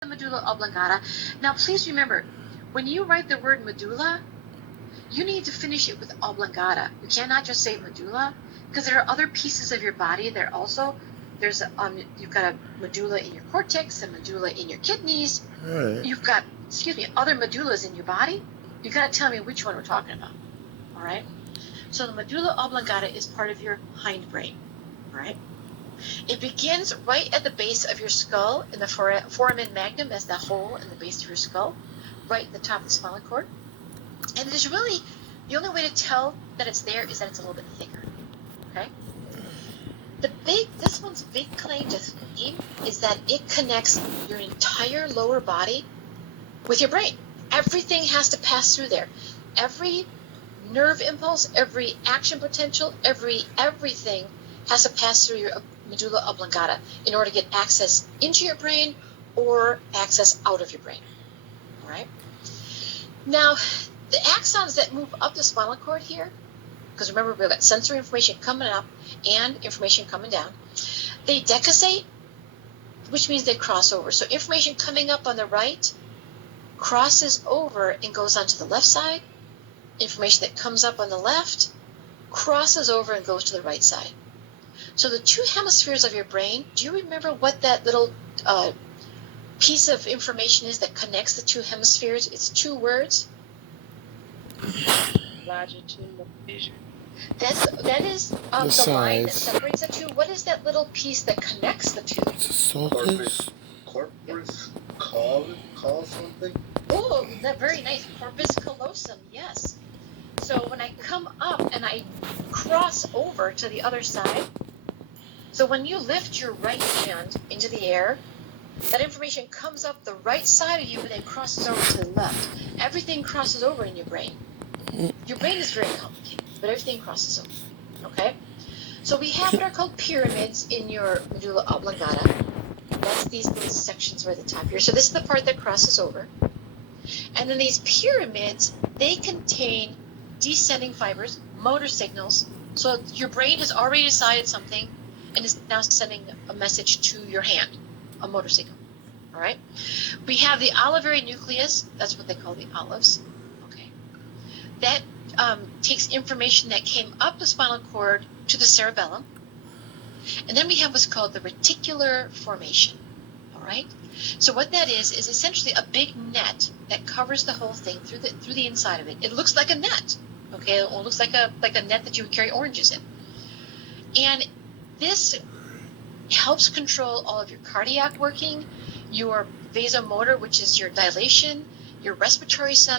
the medulla oblongata. Now, please remember, when you write the word medulla, you need to finish it with oblongata. You cannot just say medulla, because there are other pieces of your body that also, you've got a medulla in your cortex, a medulla in your kidneys. Right. You've got, other medullas in your body. You got to tell me which one we're talking about. All right. So the medulla oblongata is part of your hindbrain. All right. It begins right at the base of your skull in the foramen magnum. That's the hole in the base of your skull, right at the top of the spinal cord. And it is really, the only way to tell that it's there is that it's a little bit thicker. Okay. This one's big claim to fame is that it connects your entire lower body with your brain. Everything has to pass through there. Every nerve impulse, every action potential, everything has to pass through your medulla oblongata in order to get access into your brain or access out of your brain. All right. Now, the axons that move up the spinal cord here, because remember we've got sensory information coming up and information coming down, they decussate, which means they cross over. So information coming up on the right crosses over and goes onto the left side. Information that comes up on the left crosses over and goes to the right side. So the two hemispheres of your brain, do you remember what that little piece of information is that connects the two hemispheres? It's two words. Longitudinal vision. That is the line that separates the two. What is that little piece that connects the two? It's a sulcus. Corpus call something? Oh, that's very nice. Corpus callosum, yes. So when I come up and I cross over to the other side, so when you lift your right hand into the air, that information comes up the right side of you and then crosses over to the left. Everything crosses over in your brain. Your brain is very complicated, but everything crosses over. Okay? So we have what are called pyramids in your medulla oblongata. That's these little sections right at the top here. So this is the part that crosses over. And then these pyramids, they contain descending fibers, motor signals. So your brain has already decided something and is now sending a message to your hand, a motor signal. All right? We have the olivary nucleus. That's what they call the olives. Okay. That takes information that came up the spinal cord to the cerebellum. And then we have what's called the reticular formation. All right? So what that is essentially a big net that covers the whole thing through the inside of it. It looks like a net. Okay, it looks like a net that you would carry oranges in. And this helps control all of your cardiac working, your vasomotor, which is your dilation, your respiratory center,